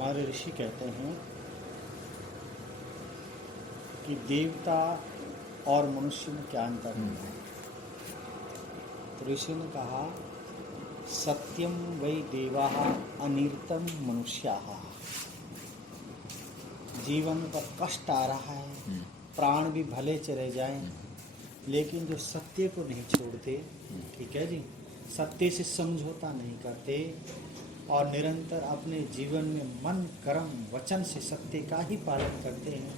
हमारे ऋषि कहते हैं कि देवता और मनुष्य में क्या अंतर है। तो ऋषि ने कहा सत्यम वै देवाः अनिर्तम मनुष्याः। जीवन पर कष्ट आ रहा है, प्राण भी भले चले जाएं, लेकिन जो सत्य को नहीं छोड़ते, ठीक है जी, सत्य से समझौता नहीं करते और निरंतर अपने जीवन में मन कर्म वचन से सत्य का ही पालन करते हैं,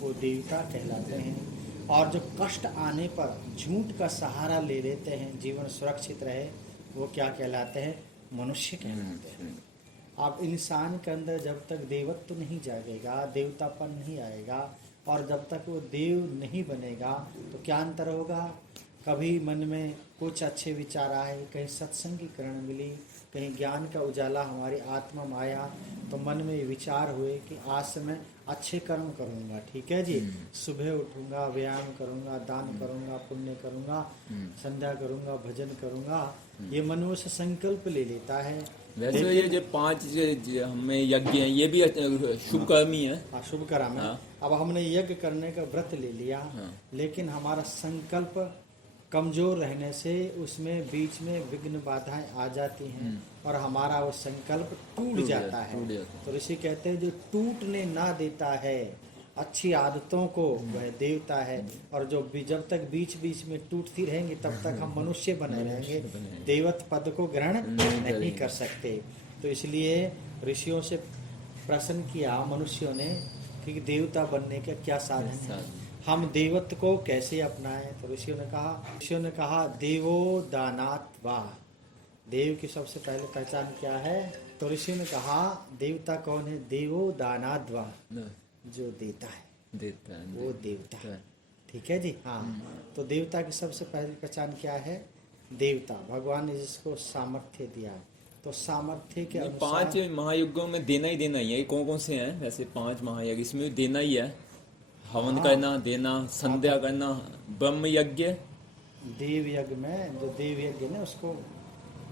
वो देवता कहलाते हैं। और जो कष्ट आने पर झूठ का सहारा ले लेते हैं जीवन सुरक्षित रहे, वो क्या कहलाते हैं? मनुष्य कहलाते हैं। अब इंसान के अंदर जब तक देवत्व नहीं जागेगा, देवतापन नहीं आएगा और जब तक वो देव नहीं बनेगा तो क्या अंतर होगा? कभी मन में कुछ अच्छे विचार आए, कहीं सत्संग की किरण मिली, कहीं ज्ञान का उजाला हमारी आत्मा में आया, तो मन में ये विचार हुए कि आज से मैं अच्छे कर्म करूँगा, ठीक है जी, सुबह उठूँगा, व्यायाम करूँगा, दान करूँगा, पुण्य करूँगा, संध्या करूँगा, भजन करूँगा, ये मन में से संकल्प ले लेता है। वैसे ये जो 5 हमें यज्ञ हैं, ये भी शुभ कर्म ही है। हाँ, शुभ कर्म है। अब हमने यज्ञ करने का व्रत ले लिया, लेकिन हमारा संकल्प कमजोर रहने से उसमें बीच में विघ्न बाधाएं आ जाती हैं और हमारा वो संकल्प टूट जाता है। तो ऋषि कहते हैं जो टूटने ना देता है अच्छी आदतों को, वह देवता है। और जो जब तक बीच बीच में टूटती रहेंगी तब तक हम मनुष्य बने रहेंगे, देवत्व पद को ग्रहण नहीं कर सकते। तो इसलिए ऋषियों से प्रश्न किया मनुष्यों ने कि देवता बनने का क्या साधन है, हम देवत्व को कैसे अपनाएं। तो ऋषियों ने कहा देवो दानात् वा। देव की सबसे पहले पहचान क्या है? तो ऋषियों ने कहा देवता कौन है? देवो दानात् वा, जो देता है वो देवता है, ठीक है जी। हाँ, तो देवता की सबसे पहली पहचान क्या है? देवता, भगवान ने जिसको सामर्थ्य दिया, तो सामर्थ्य के अनुसार 5 महायुगों में देना ही है। ये कौन कौन से हैं? वैसे 5 महायुग, इसमें देना ही है। हवन करना, देना, संध्या करना, ब्रह्म यज्ञ। देव यज्ञ में जो देव यज्ञ ने उसको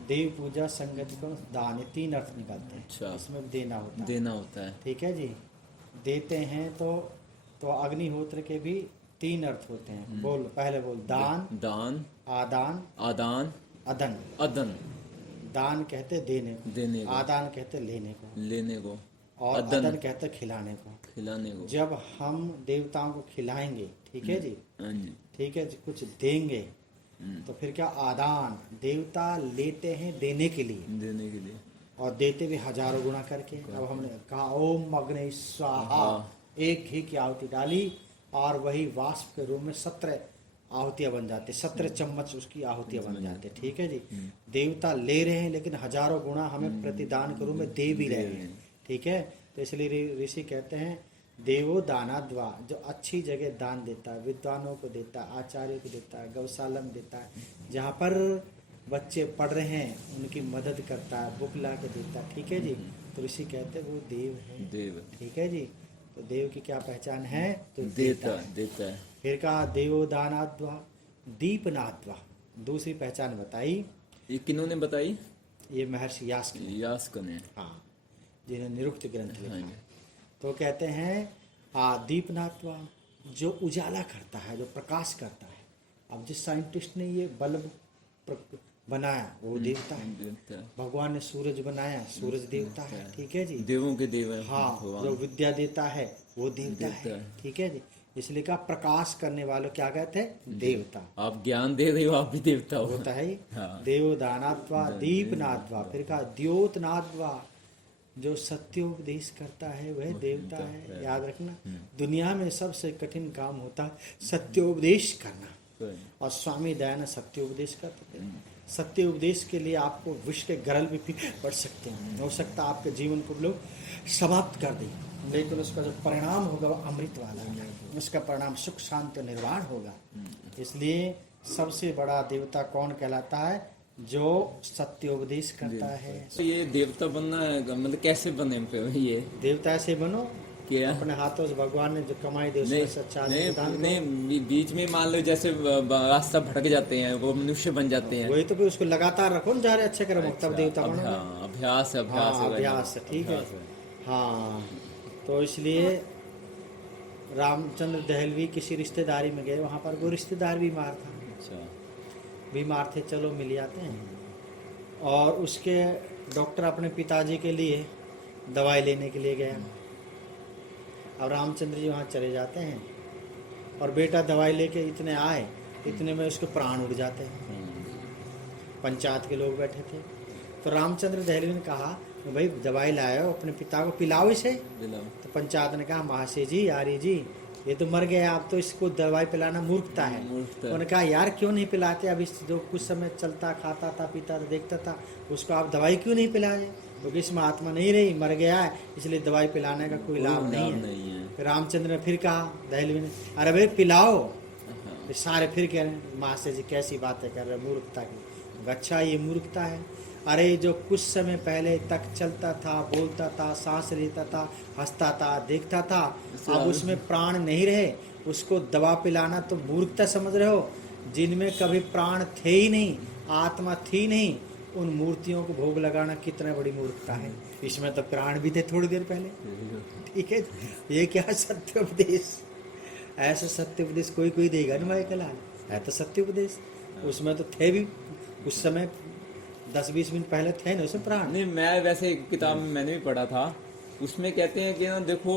देव पूजा, संगति को दान, 3 अर्थ निकलते हैं। अच्छा, इसमें देना होता है, ठीक है जी। देते हैं तो अग्निहोत्र के भी 3 अर्थ होते हैं। बोल, पहले बोल। दान, आदान, अदन। दान कहते देने को, आदान कहते लेने को, और अदन कहते खिलाने को। जब हम देवताओं को खिलाएंगे, ठीक है जी, ठीक है जी, कुछ देंगे, तो फिर क्या? आदान, देवता लेते हैं देने के लिए और देते भी हजारों गुना करके। अब हमने कहा ओम अग्नि स्वाहा, एक ही की आहुति डाली और वही वाष्प के रूप में 17 आहुतियां बन जाती, 17 चम्मच उसकी आहुतियां बन जाती, ठीक है जी। देवता ले रहे हैं लेकिन हजारों गुना हमें प्रतिदान के रूप में दे भी रहे हैं, ठीक है। तो इसलिए ऋषि कहते हैं देवो दानाद्वा, जो अच्छी जगह दान देता है, विद्वानों को देता है, आचार्यों को देता है, गौशाला में देता है, जहाँ पर बच्चे पढ़ रहे हैं उनकी मदद करता है, बुक ला के देता है, ठीक है जी। तो ऋषि कहते हैं वो देव है, ठीक है जी। तो देव की क्या पहचान है? तो देता है। फिर कहा देवो दानाद्वा दीपनाद्वा, दूसरी पहचान बताई। ये किन्होंने बताई? ये महर्षि यास्क ने, हाँ, जिन्होंने निरुक्त ग्रंथ लिखा। तो कहते हैं दीपनात्वा, जो उजाला करता है, जो प्रकाश करता है। अब जिस साइंटिस्ट ने ये बल्ब बनाया वो देवता है। भगवान ने सूरज बनाया, सूरज देवता है, ठीक है जी, देवों के देव है। हाँ, जो विद्या देता है वो देवता है, ठीक है जी। इसलिए कहा प्रकाश करने वालों क्या कहते हैं? देवता। आप ज्ञान दे रहे हो, आप भी देवता हो, होता है। देव दानात्वा दीपनाद्वा। फिर कहा द्योतनाद्वा, जो सत्योपदेश करता है वह देवता है। याद रखना, दुनिया में सबसे कठिन काम होता है सत्योपदेश करना, और स्वामी दयानंद सत्योपदेश करते थे। सत्योपदेश के लिए आपको विष के गरल भी पड़ सकते हैं, हो सकता है आपके जीवन को लोग समाप्त कर दें, लेकिन उसका जो परिणाम होगा वो अमृत वाला है, उसका परिणाम सुख शांति निर्वाण होगा। इसलिए सबसे बड़ा देवता कौन कहलाता है? जो सत्योपदेश करता है। ये देवता बनना है, मतलब कैसे बने? ये देवता ऐसे बनो कि अपने हाथों से भगवान ने जो कमाई दे उसमें से अच्छा नहीं, बीच में मान लो जैसे रास्ता भटक जाते हैं, वो मनुष्य बन जाते हैं, वही तो फिर उसको लगातार रखो ना, जा रहे अच्छे कर्म, तब देवता बनो। अभ्यास, ठीक है। हाँ, तो इसलिए रामचंद्र दहलवी किसी रिश्तेदारी में गए, वहाँ पर वो रिश्तेदार बीमार था। अच्छा। बीमार थे, चलो मिल जाते हैं। और उसके डॉक्टर अपने पिताजी के लिए दवाई लेने के लिए गया। अब रामचंद्र जी वहाँ चले जाते हैं और बेटा दवाई लेके इतने आए, इतने में उसके प्राण उड़ जाते हैं। पंचायत के लोग बैठे थे, तो रामचंद्र दहलवी ने कहा भाई दवाई लाए हो, अपने पिता को पिलाओ इसे। तो पंचायत ने कहा महाशय जी, आर्य जी, ये तो मर गया, आप तो इसको दवाई पिलाना मूर्खता है। उन्होंने कहा यार क्यों नहीं पिलाते, अब इस जो कुछ समय चलता, खाता था, पीता था, देखता था, उसको आप दवाई क्यों नहीं पिलाए? क्योंकि इसमें आत्मा नहीं रही, मर गया है, इसलिए दवाई पिलाने का कोई लाभ नहीं है। फिर रामचंद्र ने फिर कहा, दहलवी ने, अरे भाई पिलाओ। फिर सारे फिर कह रहे हैं महाशय जी कैसी बातें कर रहे, मूर्खता की। अच्छा ये मूर्खता है? अरे जो कुछ समय पहले तक चलता था, बोलता था, सांस लेता था, हंसता था, देखता था, अब उसमें प्राण नहीं रहे, उसको दवा पिलाना तो मूर्खता समझ रहे हो? जिनमें कभी प्राण थे ही नहीं, आत्मा थी नहीं, उन मूर्तियों को भोग लगाना कितना बड़ी मूर्खता है। इसमें तो प्राण भी थे थोड़ी देर पहले। ठीक है, ये क्या सत्य उपदेश? ऐसा सत्य उपदेश कोई कोई देगा ना भाई कलाल, है तो सत्य उपदेश। उसमें तो थे भी उस समय 10-20 मिनट पहले थे ना उसमें प्राण। नहीं, मैं वैसे एक किताब में मैंने भी पढ़ा था, उसमें कहते हैं कि ना देखो,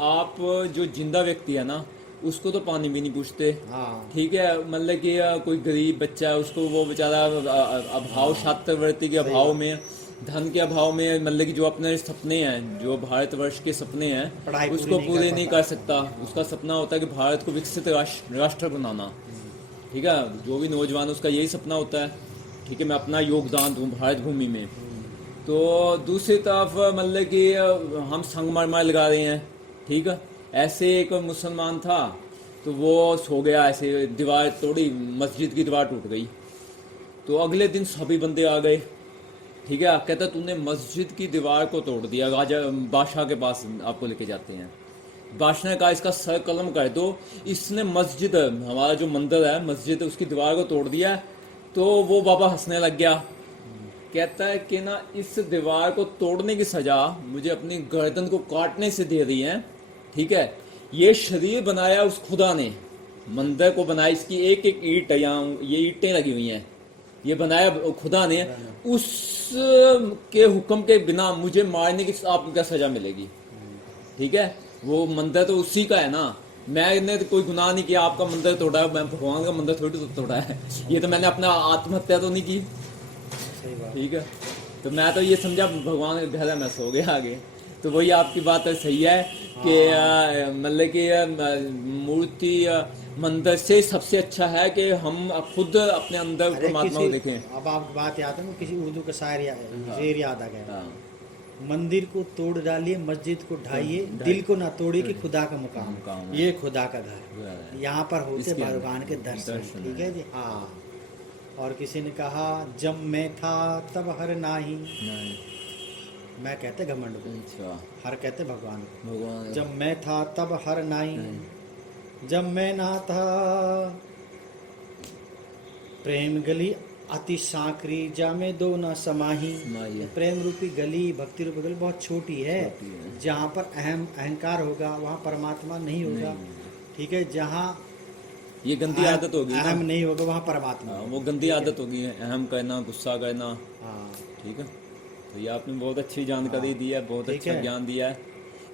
आप जो जिंदा व्यक्ति है ना, उसको तो पानी भी नहीं पूछते। हाँ, ठीक है, मतलब कि कोई गरीब बच्चा है, उसको वो बेचारा अभाव, छात्रवृत्ति के अभाव में, धन के अभाव में, मतलब कि जो अपने सपने हैं, जो भारतवर्ष के सपने हैं, उसको पूरे नहीं कर सकता। उसका सपना होता है कि भारत को विकसित राष्ट्र बनाना। ठीक है, जो भी नौजवान उसका यही सपना होता है। ठीक है, मैं अपना योगदान दूं भारत भूमि में। तो दूसरी तरफ मतलब कि हम संगमरमर लगा रहे हैं। ठीक है, ऐसे एक मुसलमान था, तो वो सो गया, ऐसे दीवार तोड़ी, मस्जिद की दीवार टूट गई। तो अगले दिन सभी बंदे आ गए। ठीक है, कहता तूने मस्जिद की दीवार को तोड़ दिया, राजा बादशाह के पास आपको लेके जाते हैं। बादशाह ने कहा इसका सर कलम कर दो, इसने मस्जिद, हमारा जो मंदिर है, मस्जिद, उसकी दीवार को तोड़ दिया। तो वो बाबा हंसने लग गया, कहता है कि ना इस दीवार को तोड़ने की सजा मुझे अपनी गर्दन को काटने से दे रही है। ठीक है, ये शरीर बनाया उस खुदा ने, मंदिर को बनाया, इसकी एक एक ईंट, यहाँ ये ईंटें लगी हुई हैं, ये बनाया खुदा ने, उस के हुक्म के बिना मुझे मारने की आपको क्या सजा मिलेगी? ठीक है, वो मंदिर तो उसी का है ना, मैंने तो कोई गुनाह नहीं किया, आपका मंदिर तोड़ा है, मैं भगवान का मंदिर थोड़ी तो तोड़ा है। ये तो मैंने अपना आत्महत्या तो नहीं की। ठीक है, तो मैं तो ये समझा भगवान के घर है, मैं सो गया आगे। तो वही आपकी बात है, सही है कि मतलब कि मूर्ति मंदिर से सबसे अच्छा है कि हम खुद अपने अंदर परमात्मा को देखें। अब आपकी बात याद है, किसी उर्दू का शेर याद आ गया, मंदिर को तोड़ डालिए, मस्जिद को ढाइए, दिल को ना तोड़िए कि खुदा का मुकाम, ये खुदा का घर, यहाँ पर होते भगवान के दर्शन। ठीक है जी, हाँ। और किसी ने कहा जब मैं था तब हर नाही, मैं कहते घमंड को, हर कहते भगवान को। जब मैं था तब हर नाही, जब मैं ना था, प्रेम गली अति सांकरी, जामे दो ना समाही। प्रेम रूपी गली, भक्ति रूपी गली बहुत छोटी है। जहाँ पर अहंकार होगा वहाँ परमात्मा नहीं होगा। ठीक है, जहाँ ये गंदी आदत होगी, अहम नहीं होगा वहाँ परमात्मा, वो गंदी आदत होगी, अहम करना, गुस्सा करना। हाँ, ठीक है, तो ये आपने बहुत अच्छी जानकारी दी है, बहुत अच्छा ज्ञान दिया है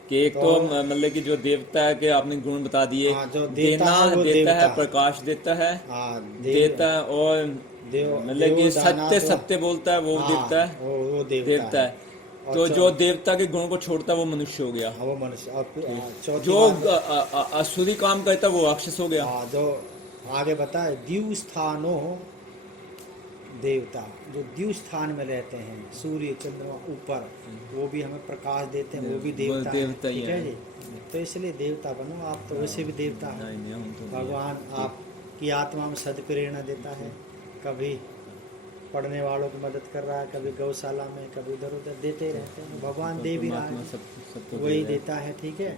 कि एक तो मतलब कि जो देवता है, कि आपने गुण बता दिए, देना देता है, प्रकाश देता है, देता है, और मतलब कि सत्य बोलता है, वो देवता है, वो देवता है। तो जो देवता के गुण को छोड़ता है वो मनुष्य हो गया, वो मनुष्य। जो असुरी काम करता है वो राक्षस हो गया। जो आगे बताए द्यू स्थानो देवता, जो द्यू स्थान में रहते हैं, सूर्य चंद्रमा ऊपर, वो भी हमें प्रकाश देते हैं, वो भी देवता है। ठीक है जी, तो इसलिए देवता बनो आप, तो वैसे भी देवता है। भगवान आपकी आत्मा में सदप्रेरणा देता है, कभी पढ़ने वालों की मदद कर रहा है, कभी गौशाला में, कभी इधर उधर देते रहते हैं। भगवान दे भी रहा है, वही देता है। ठीक है।